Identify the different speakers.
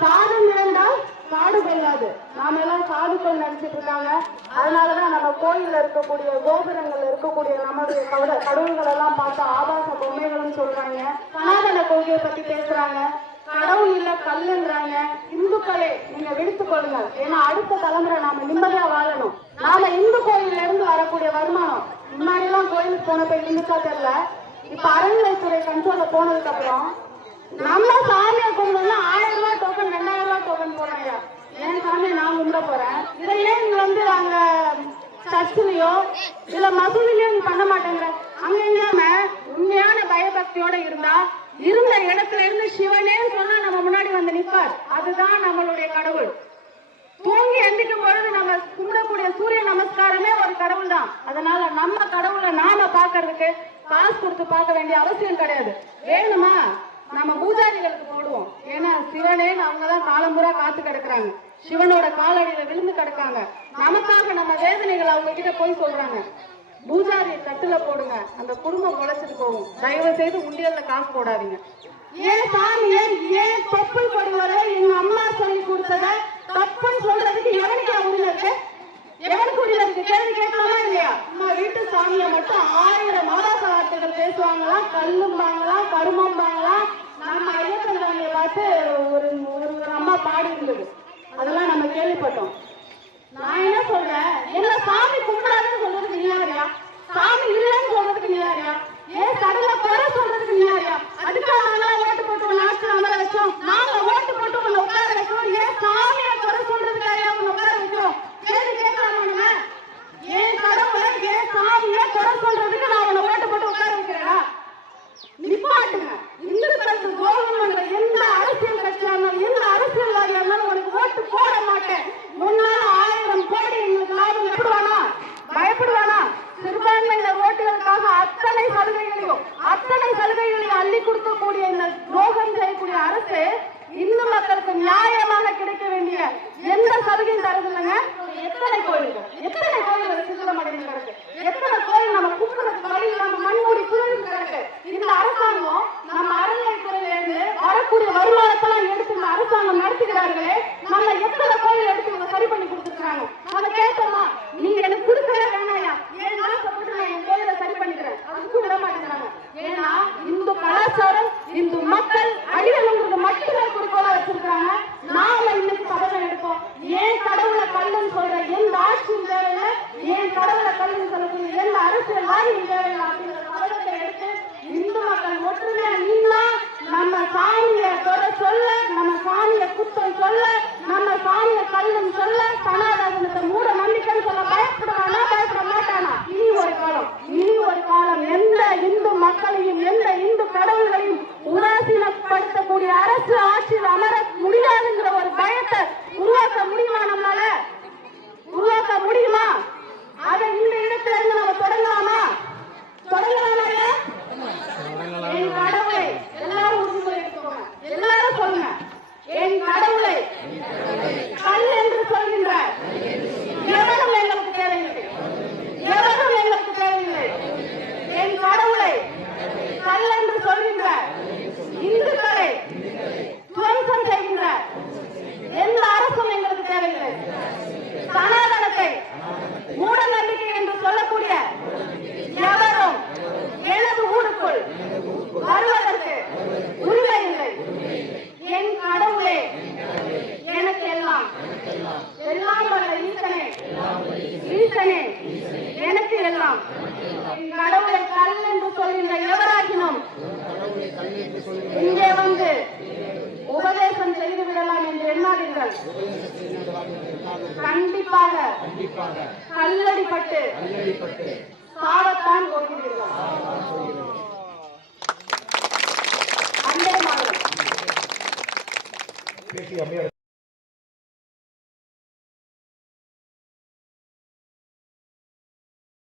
Speaker 1: சாதம் இருந்தால் காடு கொள்ளாது நாம எல்லாம் சாதுக்கள் நினைச்சிட்டு இருக்காங்க அதனாலதான் நம்ம கோயில்ல இருக்கக்கூடிய கோபுரங்கள்ல இருக்கக்கூடிய நம்மளுடைய கவட- கடவுள்கள் எல்லாம் பார்த்து ஆபாச பொம்மைகள்னு சொல்றாங்க. சனாதன கொள்கையை பத்தி பேசுறாங்க. கடவுள் இல்ல கல்லுன்றாங்க. இந்துக்களே நீங்க விடுத்துக் கொள்ளுங்க ஏன்னா அடுத்த தலைமுறை நாம நிம்மதியா வாழணும். நாம இந்து கோயில்ல இருந்து வரக்கூடிய வருமானம். முன்னாடி எல்லாம் கோயிலுக்கு போனப்ப இந்துக்கா தெரியல. இப்ப அறநிலைத்துறை கண்ட்ரோல போனதுக்கு அப்புறம் நம்ம சாமியை கும்பிடுறது ஆயிரம் ரூபாய் டோக்கன் ரெண்டாயிரம் ரூபாய் டோக்கன் போடுறாங்க என் சாமியை நான் கும்பிட போறேன். இதை ஏன் நீங்க வந்து அங்க சர்ச்சிலையோ இல்ல மசூதிலையோ நீ பண்ண மாட்டேங்கிற? அங்க இல்லாம உண்மையான பயபக்தியோட இருந்தா இருந்த இடத்துல இருந்து சிவனே சொன்னா நம்ம முன்னாடி வந்து நிப்பார். அதுதான் நம்மளுடைய கடவுள். தூங்கி எந்திக்கும் பொழுது நம்ம கும்பிடக்கூடிய சூரிய நமஸ்காரமே ஒரு கடவுள் தான் அதனால நம்ம கடவுளை நாம பாக்குறதுக்கு காசு கொடுத்து பார்க்க வேண்டிய அவசியம் கிடையாது. வேணுமா? நம்ம பூஜாரிகளுக்கு போடுவோம். ஏன்னா சிவனே அவங்க தான் காலம்புறா காத்து கிடக்குறாங்க. சிவனோட காலடியில விழுந்து கிடக்காங்க. நமக்காக நம்ம வேதனைகள் அவங்க கிட்ட போய் சொல்றாங்க. பூஜாரி தட்டுல போடுங்க. அந்த குடும்பம் உழைச்சிட்டு போகும். தயவு செய்து உண்டியல்ல காசு போடாதீங்க. ஏன் சாமியை ஏன் தப்பு கொடி எங்க அம்மா சொல்லி கொடுத்தத தப்புன்னு சொல்றதுக்கு எவனுக்கு உரிமை இருக்கு? எவனுக்கு உரிமை இருக்கு? கேள்வி கேட்கலாமா இல்லையா? நம்ம வீட்டு சாமியை மட்டும் ஆயிரம் மாதா வார்த்தைகள் பேசுவாங்களாம் கல்லும்பாங்களாம் கருமம் சாமியை ஒரு ஒரு ஒரு அம்மா பாடி இருந்தது அதெல்லாம் நம்ம கேள்விப்பட்டோம். நான் என்ன சொல்றேன்? என்ன மக்களுக்கு நியாயமாக கிடைக்க வேண்டிய எந்த சலுகையும் தரதில்லைங்க. எத்தனை கோயில் எத்தனை கோயில் கோயில்கள் சித்தலமடையில் கிடக்கு எத்தனை கோயில் நம்ம கூப்பிடுறதுக்கு வழி இல்லாம மண்மூடி குளிர்ந்து கிடக்கு? இந்த அரசாங்கம் நம்ம அறநிலைத்துறையில இருந்து வரக்கூடிய வருமானத்தெல்லாம் எடுத்து இந்த அரசாங்கம் நடத்துகிறார்களே நம்ம எத்தனை கோயில் எடுத்து சரி பண்ணி கொடுத்துருக்காங்க அதை கேட்டோம் நீங்க எனக்கு கொடுக்கவே வேணாயா ஏழு மாசம் போட்டு நான் என் கோயிலை சரி பண்ணிக்கிறேன் அதுக்கு விட மாட்டேங்கிறாங்க ஏன்னா இந்து கலாச்சாரம் இந்து மக்கள் அழியணுங்கிறது மட்டுமே குறிக்கோளா வச்சிருக்காங்க நாம இன்னைக்கு பதவி எடுப்போம் ஏன் கடவுளை கல்லுன்னு சொல்ற எந்த ஆட்சியும் தேவையில்லை ஏன் கடவுளை கல்லுன்னு சொல்லக்கூடிய எந்த அரசியல்வாதியும் தேவையில்லை அப்படிங்கிற எடுத்து இந்து மக்கள் ஒற்றுமையா நின்னா நம்ம சாமிய குறை சொல்ல நம்ம சாமிய குத்தம் சொல்ல நம்ம சாமிய கல்லுன்னு சொல்ல சனாதனத்தை மூட நம்பிக்கைன்னு சொல்ல பயப்படுவானா பயப்பட மாட்டானா? இனி ஒரு காலம். இனி ஒரு காலம் எந்த இந்து மக்களையும் எந்த இந்து கடவுள்களையும் உதாசீனப்படுத்தக்கூடிய அரசு ஆட்சியில் அமர முடியாதுங்கிற ஒரு பயத்தை உருவாக்க முடியுமா நம்மளால உருவாக்க முடியுமா அதை இந்த இடத்துல இருந்து நம்ம தொடங்கலாமா தொடங்கலாமா ஐயா? என் கடவுளை எல்லாரும் உறுதிமொழி எடுத்துக்கோங்க எல்லாரும் சொல்லுங்க என் கடவுளை கல் என்று சொல்கின்ற எவனும் எங்களுக்கு தேவையில்லை எவனும் எங்களுக்கு தேவையில்லை என் கடவுளை கல் என்று சொல்கின்ற இந்துக்களை துவம்சம் செய்கின்ற எந்த அரசும் எங்களுக்கு தேவையில்லை சனாதனத்தை மூட நம்பிக்கை என்று சொல்லக்கூடிய எவரும் எனது ஊருக்குள் வருவதற்கு உரிமை இல்லை என் கடவுளே எனக்கு எல்லாம் எல்லாம் வல்ல ஈசனே ஈசனே எனக்கு எல்லாம். என் கடவுளை கல் என்று சொல்கின்ற எவராகினும் இங்கே வந்து உபதேசம் செய்து விடலாம் என்று எண்ணாதீர்கள். கண்டிப்பாக கல்லடிப்பட்டு சாவத்தான் போகிறீர்கள். அண்டே மாதம்